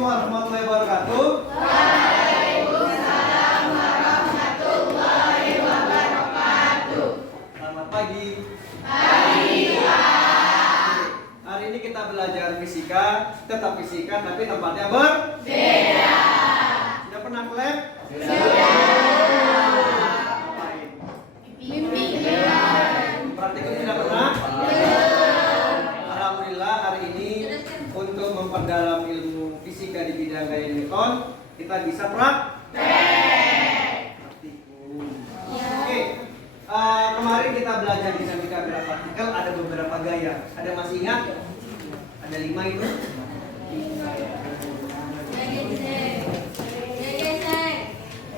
Assalamualaikum warahmatullahi wabarakatuh. Waalaikumsalam warahmatullahi wabarakatuh. Selamat pagi. Pagi. Hari ini kita belajar fisika, tetap fisika tapi tempatnya berbeda. Sudah pernah ke lab? Sudah. Ngapain? Bimbingan. Praktikum sudah pernah? Alhamdulillah hari ini untuk memperdalam ilmu fisika di bidang gaya Newton kita bisa praktikum. Oke. Kemarin kita belajar dinamika gerak partikel, ada beberapa gaya. Ada masih ingat? Ada 5 itu.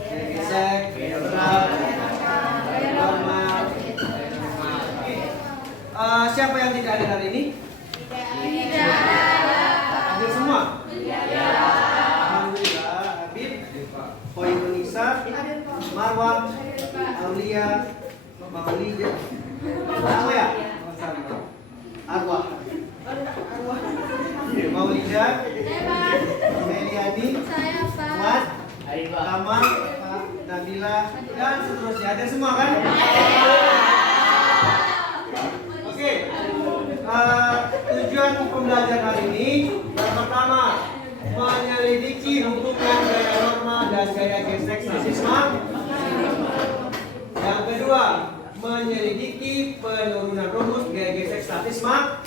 Gaya gesek, gaya berat, gaya normal. Oke. Siapa yang tidak ada hari ini? Hadir semua? Alhamdulillah. Habib, Poin Nisa, Marwan, Aulia, Maulida, apa ya? Arwah, Maulida, Meliani, Mat, Kamal, Nabila, dan seterusnya. Ada semua kan? Oke. Tujuan pembelajaran hari ini yang pertama menyelidiki hubungan gaya normal dan gaya gesek statisma. Yang kedua menyelidiki penurunan rumus gaya gesek statisma.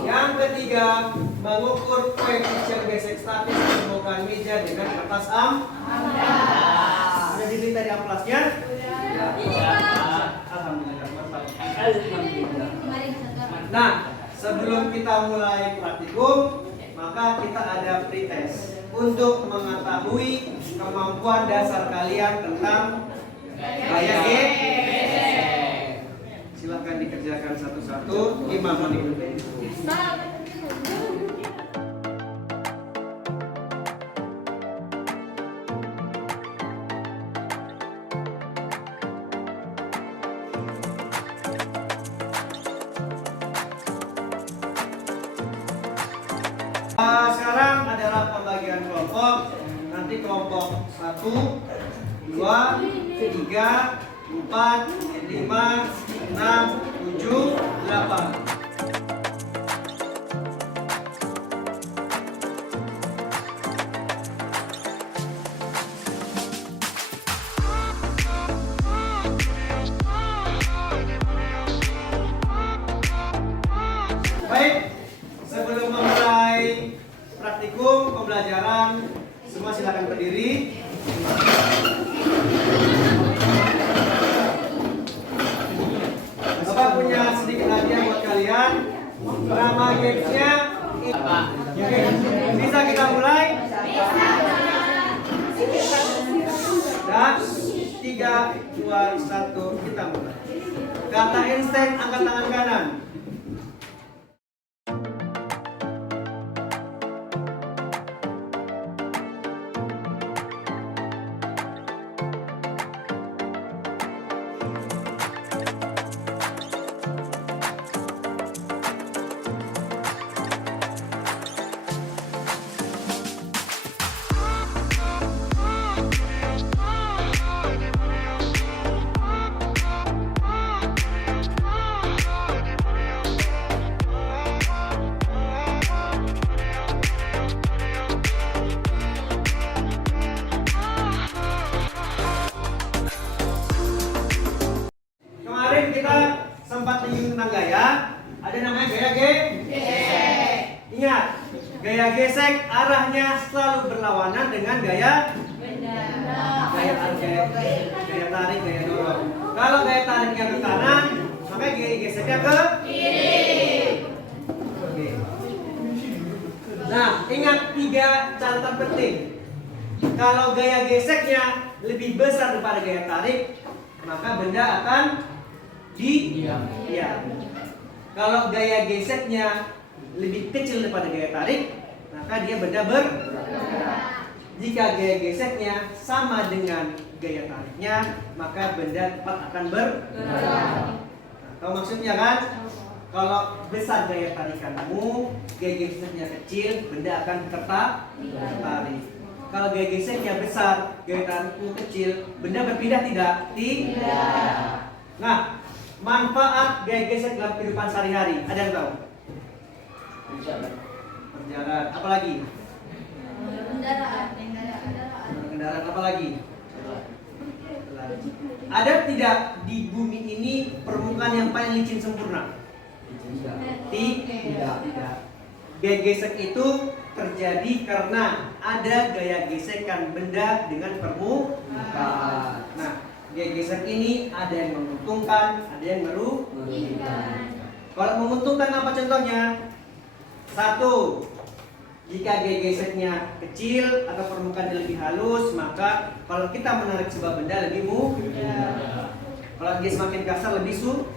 Yang ketiga mengukur koefisien gesek statis permukaan meja dengan kertas Sudah dibeli tadi amplasnya? Alhamdulillah. Nah, sebelum kita mulai praktikum, maka kita ada pretest untuk mengetahui kemampuan dasar kalian tentang gaya gesek. Silahkan dikerjakan satu-satu. 5 menit. Sekarang adalah pembagian kelompok. Nanti kelompok 1, 2, 3, 4, 5, 6, 7, 8. Baik, sebelum memulai praktikum pembelajaran, semua silakan berdiri. Bapak punya sedikit hadiah buat kalian. Nama gamesnya bisa kita mulai? Dan 3, 2, 1 kita mulai. Kata Einstein angkat tangan kanan. Kita sempat menyinggung tentang gaya. Ada namanya gaya gesek. Ingat, gaya gesek arahnya selalu berlawanan dengan gaya tarik, gaya dorong. Kalau gaya tariknya ke kanan, maka gaya geseknya ke kiri. Oke. Nah, ingat 3 catatan penting. Kalau gaya geseknya lebih besar daripada gaya tarik, maka benda akan diam. Kalau gaya geseknya lebih kecil daripada gaya tarik, maka dia benda bergerak. Jika gaya geseknya sama dengan gaya tariknya, maka benda tepat akan bergerak. Tahu maksudnya kan? Kalau besar gaya tarikanmu, gaya geseknya kecil, benda akan tertarik. Kalau gaya geseknya besar, gaya tarikmu kecil, benda berpindah tidak? Tidak. Nah, manfaat gaya gesek dalam kehidupan sehari-hari, ada yang tahu? Berjalan. Apa lagi? Kendaraan apa lagi? Ada tidak di bumi ini permukaan yang paling licin sempurna? Tidak. Gaya gesek itu terjadi karena ada gaya gesekan benda dengan permukaan. Nah, gaya gesek ini ada yang menguntungkan, ada yang merugikan. Kalau menguntungkan apa contohnya? 1. Jika gaya geseknya kecil atau permukaannya lebih halus, maka kalau kita menarik sebuah benda lebih mudah. Kalau dia semakin kasar lebih sulit.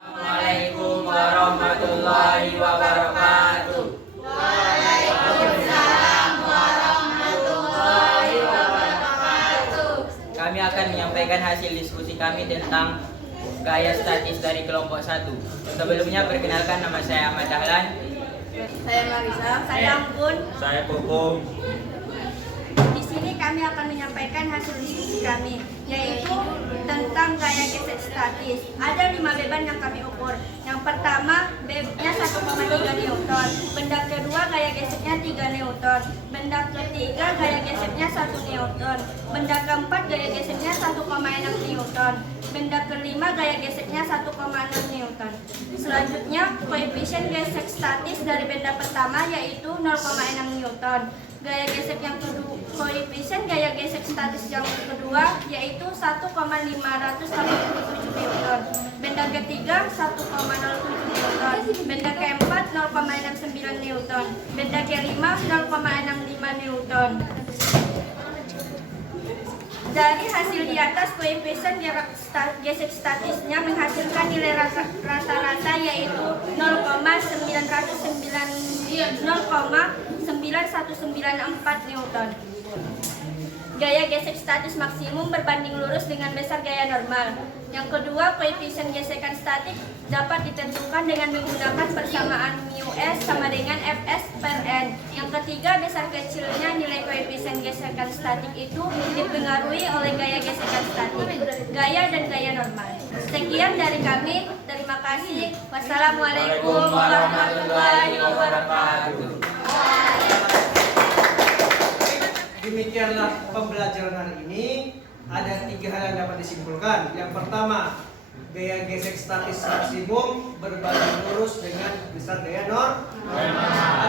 Assalamualaikum warahmatullahi wabarakatuh. Waalaikumsalam warahmatullahi wabarakatuh. Kami akan menyampaikan hasil diskusi kami tentang gaya statis dari kelompok 1. Sebelumnya perkenalkan, nama saya Ahmad Dahlan. Saya Marisa. Saya Ampun. Saya Koko. Di sini kami akan menyampaikan hasil diskusi kami, yaitu tentang gaya gesek statis. Ada 5 beban yang kami ukur. Yang pertama, bebannya 1,3 Newton. Benda kedua, gaya geseknya 3 Newton. Benda ketiga, gaya geseknya 1 Newton. Benda keempat, gaya geseknya 1,6 Newton. Benda kelima, gaya geseknya 1,6 Newton. Selanjutnya, koefisien gesek statis dari benda pertama yaitu 0,6 Newton. Gaya gesek yang kedua, koefisien gaya gesek statis yang kedua yaitu 1,587 Newton. Benda ketiga 1,07 Newton. Benda keempat 0,69 Newton. Benda kelima 0,65 Newton. Dari hasil di atas, koefisien gesek statisnya menghasilkan nilai rata-rata yaitu 0,9194 Newton. Gaya gesek statis maksimum berbanding lurus dengan besar gaya normal. Yang kedua, koefisien gesekan statik dapat ditentukan dengan menggunakan persamaan μs sama dengan Fs per N. Yang ketiga, besar kecilnya nilai koefisien gesekan statik itu dipengaruhi oleh gaya gesekan statik, gaya dan gaya normal. Sekian dari kami, terima kasih. Wassalamualaikum warahmatullahi wabarakatuh. Demikianlah pembelajaran hari ini. Ada 3 hal yang dapat disimpulkan. Yang pertama, gaya gesek statis maksimum berbanding lurus dengan besar gaya normal.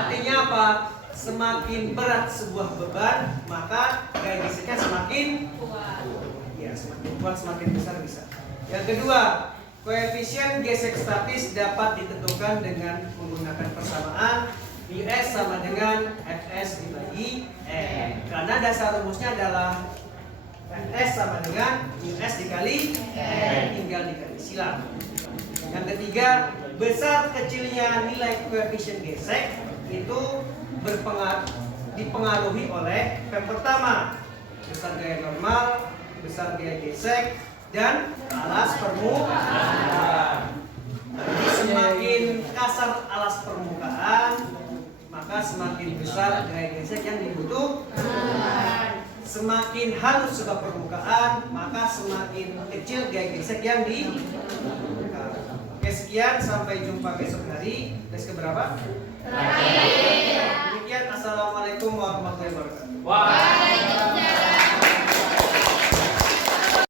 Artinya apa? Semakin berat sebuah beban, maka gaya geseknya semakin kuat. Ya, semakin kuat, semakin besar bisa. Yang kedua, koefisien gesek statis dapat ditentukan dengan menggunakan persamaan μs sama dengan Fs dibagi N. Karena dasar rumusnya adalah Fs sama dengan μs dikali N, tinggal dikali silang. Yang ketiga, besar kecilnya nilai koefisien gesek itu berpengaruh dipengaruhi oleh yang pertama besar gaya normal, besar gaya gesek, dan alas permukaan. Jadi semakin kasar alas permukaan, maka semakin besar gaya gesek yang dibutuhkan. Semakin halus sudah permukaan, maka semakin kecil gaya gesek yang dibutuhkan. Oke, sekian, sampai jumpa besok hari. Les keberapa? Demikian, assalamualaikum warahmatullahi wabarakatuh.